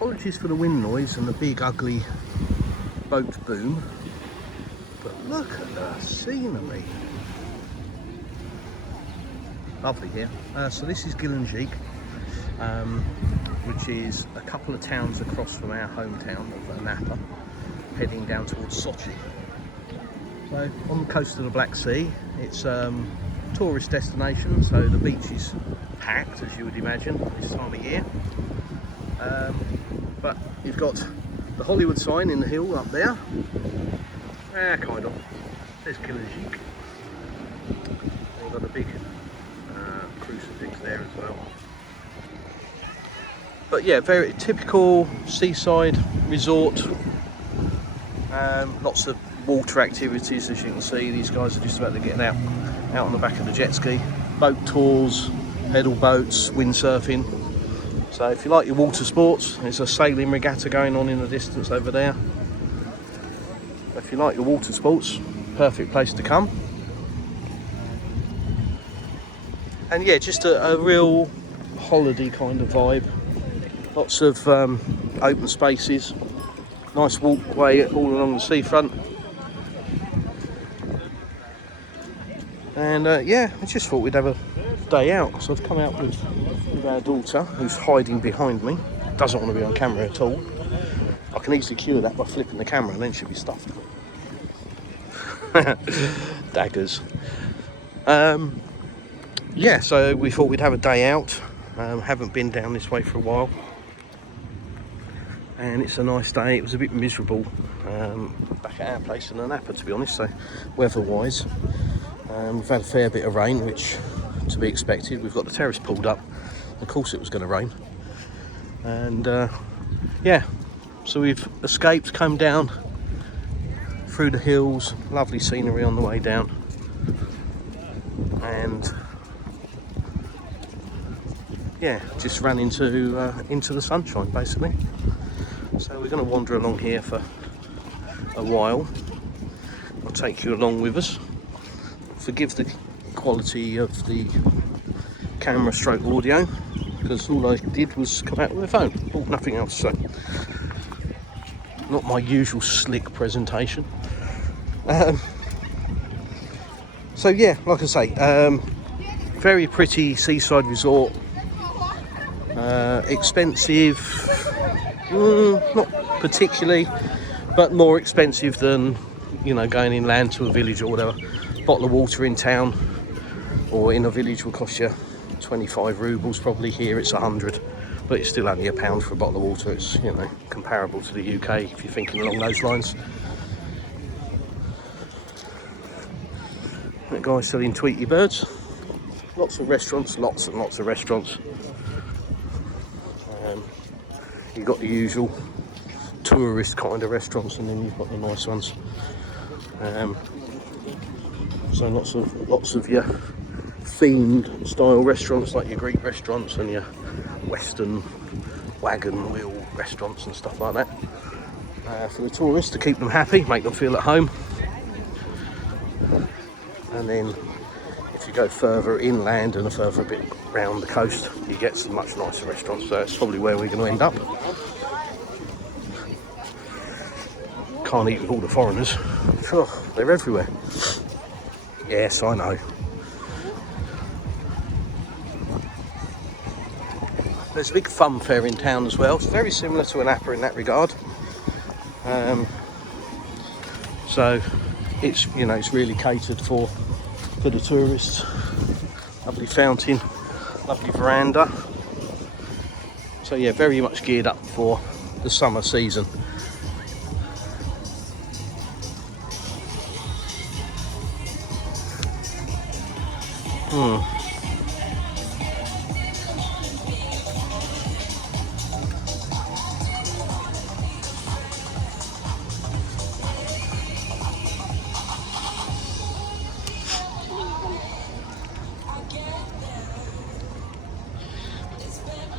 apologies for the wind noise and the big ugly boat boom, but look at the scenery. Lovely here. So this is Gelendzhik, which is a couple of towns across from our hometown of Napa, heading down towards Sochi. So on the coast of the Black Sea, it's a tourist destination, so the beach is packed, as you would imagine, this time of year. But you've got the Hollywood sign in the hill up there. Kind of. There's Gelendzhik. They've got a big crucifix there as well. But yeah, very typical seaside resort. Lots of water activities, as you can see. These guys are just about to get out on the back of the jet ski. Boat tours, pedal boats, windsurfing. So if you like your water sports, there's a sailing regatta going on in the distance over there. If you like your water sports, perfect place to come. And yeah, just a real holiday kind of vibe. Lots of open spaces, nice walkway all along the seafront. And yeah, I just thought we'd have a day out. So I've come out with our daughter, who's hiding behind me, doesn't want to be on camera at all. I can easily cure that by flipping the camera and then she'll be stuffed. Daggers. Yeah, so we thought we'd have a day out. Haven't been down this way for a while. And it's a nice day. It was a bit miserable back at our place in Napa, to be honest, so weather-wise. We've had a fair bit of rain, which to be expected. We've got the terrace pulled up. Of course it was going to rain. And yeah, so we've escaped, come down through the hills, lovely scenery on the way down. And yeah, just ran into the sunshine basically. So we're going to wander along here for a while. I'll take you along with us. Forgive the quality of the camera stroke audio, because all I did was come out with my phone, nothing else. So not my usual slick presentation. So yeah, like I say, very pretty seaside resort. Expensive, not particularly, but more expensive than, you know, going inland to a village or whatever. Bottle of water in town or in a village will cost you 25 rubles, probably. Here it's 100, but it's still only £1 for a bottle of water. It's, you know, comparable to the UK if you're thinking along those lines. That guy's selling Tweety birds. Lots of restaurants, lots and lots of restaurants. You've got the usual tourist kind of restaurants, and then you've got the nice ones. So lots of your themed style restaurants, like your Greek restaurants and your Western wagon wheel restaurants and stuff like that. For the tourists, to keep them happy, make them feel at home. And then if you go further inland and further a bit round the coast, you get some much nicer restaurants. So that's probably where we're going to end up. Can't eat with all the foreigners. Oh, they're everywhere. Yes, I know. There's a big fun fair in town as well. It's very similar to an Napa in that regard. So it's, you know, it's really catered for the tourists. Lovely fountain, lovely veranda. So yeah, very much geared up for the summer season.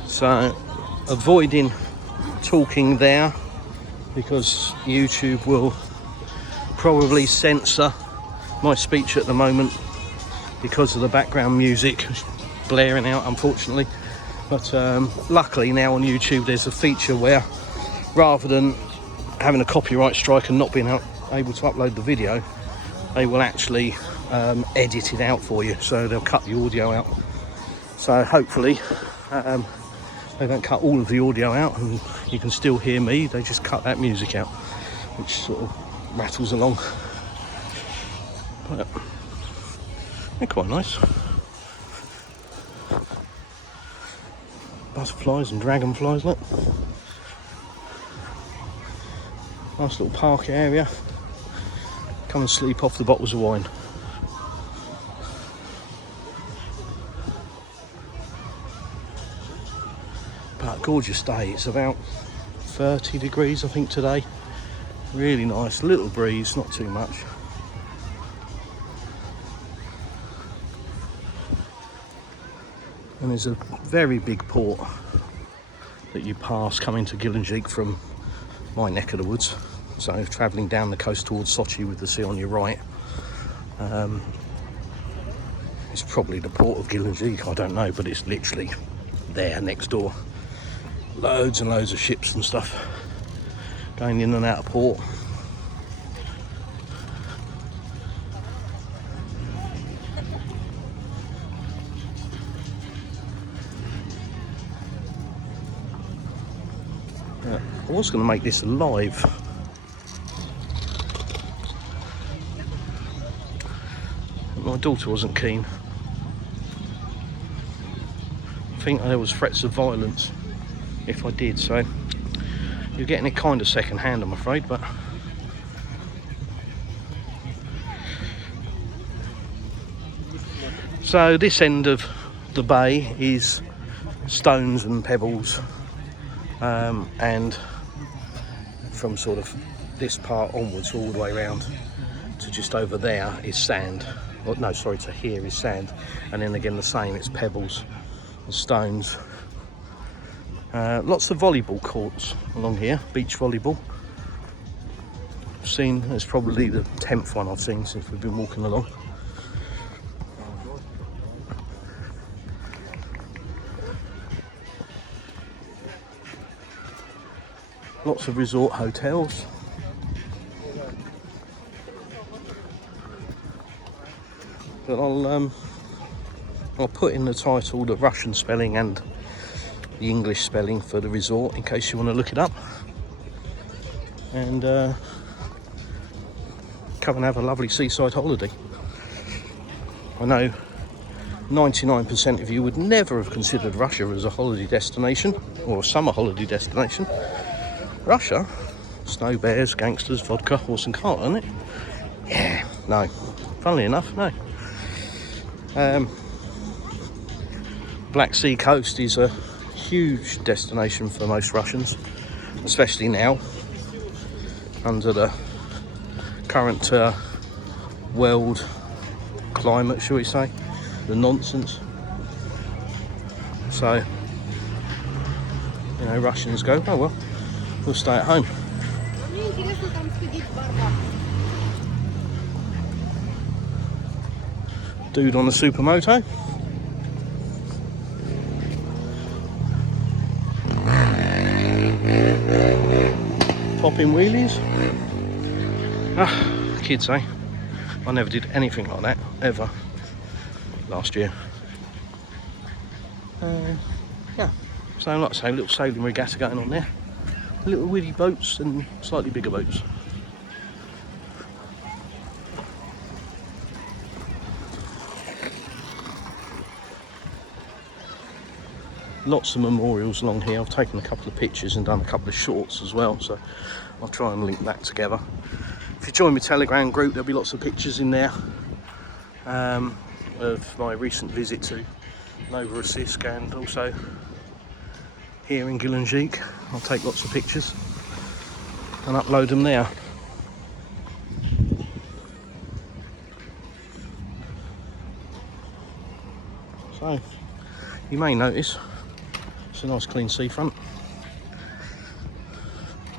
So avoiding talking there, because YouTube will probably censor my speech at the moment because of the background music blaring out, unfortunately. But luckily now on YouTube there's a feature where, rather than having a copyright strike and not being able to upload the video, they will actually edit it out for you, so they'll cut the audio out. So hopefully they don't cut all of the audio out and you can still hear me, they just cut that music out, which sort of rattles along. But they're quite nice. Butterflies and dragonflies, look. Nice little park area. Come and sleep off the bottles of wine. But gorgeous day. It's about 30 degrees I think today. Really nice, little breeze, not too much. And there's a very big port that you pass coming to Gelendzhik from my neck of the woods. So travelling down the coast towards Sochi with the sea on your right. It's probably the port of Gelendzhik, I don't know, but it's literally there next door. Loads and loads of ships and stuff going in and out of port. I was going to make this live. My daughter wasn't keen. I think there was threats of violence if I did, so you're getting it kind of second hand, I'm afraid. But so this end of the bay is stones and pebbles, and from sort of this part onwards all the way around to just over there is sand. Well, no, sorry, to here is sand, and then again the same, it's pebbles and stones. Lots of volleyball courts along here, beach volleyball. I've seen, it's probably the 10th one I've seen since we've been walking along. Lots of resort hotels. But I'll put in the title the Russian spelling and the English spelling for the resort in case you want to look it up. And come and have a lovely seaside holiday. I know 99% of you would never have considered Russia as a holiday destination or a summer holiday destination. Russia? Snow bears, gangsters, vodka, horse and cart, isn't it? Yeah, no. Funnily enough, no. Black Sea coast is a huge destination for most Russians, especially now under the current world climate, shall we say, the nonsense. So, you know, Russians go, oh well, we'll stay at home. Dude on a supermoto. Popping wheelies. Ah, kids, eh? I never did anything like that, ever, last year. Yeah, so like I say, a little sailing regatta going on there. Little wheelie boats and slightly bigger boats. Lots of memorials along here. I've taken a couple of pictures and done a couple of shorts as well, so I'll try and link that together. If you join my Telegram group, there'll be lots of pictures in there of my recent visit to Novorossiysk and also here in Gelendzhik. I'll take lots of pictures and upload them there. So you may notice it's a nice clean seafront.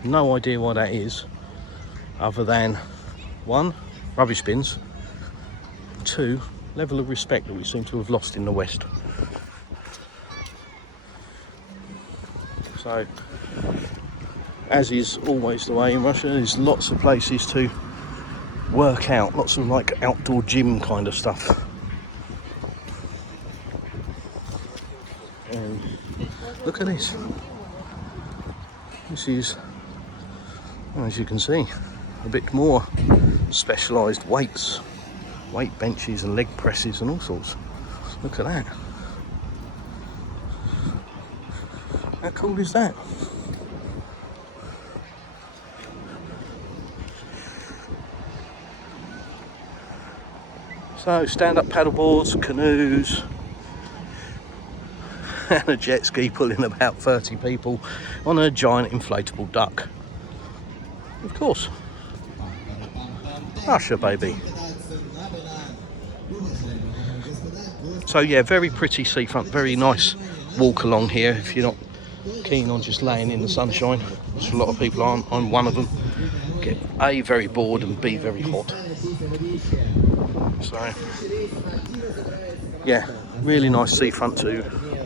No idea why that is, other than 1, rubbish bins, 2, level of respect that we seem to have lost in the West. So, as is always the way in Russia, there's lots of places to work out, lots of like outdoor gym kind of stuff. And look at this. This is, as you can see, a bit more specialised weights, weight benches and leg presses and all sorts. Look at that. How cool is that? So stand-up paddleboards, canoes, and a jet ski pulling about 30 people on a giant inflatable duck. Of course. Russia, baby. So yeah, very pretty seafront, very nice walk along here if you're not keen on just laying in the sunshine, which a lot of people aren't. I'm one of them. Get A, very bored, and B, very hot. So yeah, really nice seafront to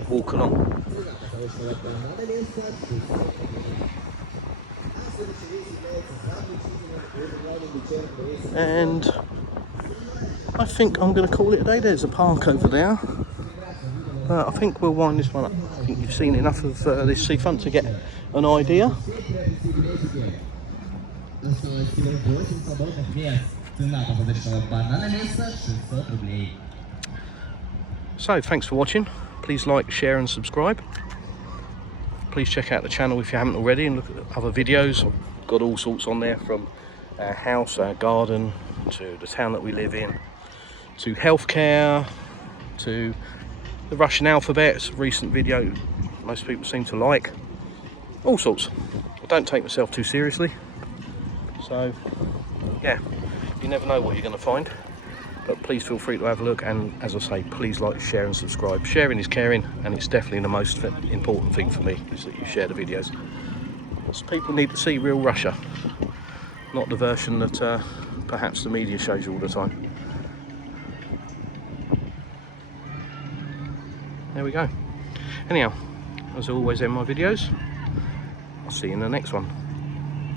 walk along. And I think I'm going to call it a day. There's a park over there. I think we'll wind this one up. I think you've seen enough of this seafront to get an idea. So thanks for watching. Please like, share and subscribe. Please check out the channel if you haven't already and look at other videos. I've got all sorts on there, from our house, our garden, to the town that we live in, to healthcare, to the Russian alphabet. It's a recent video most people seem to like. All sorts. I don't take myself too seriously. So yeah, you never know what you're going to find. But please feel free to have a look, and as I say, please like, share and subscribe. Sharing is caring, and it's definitely the most important thing for me, is that you share the videos. Because people need to see real Russia, not the version that perhaps the media shows you all the time. There we go. Anyhow, as I always end my videos, I'll see you in the next one.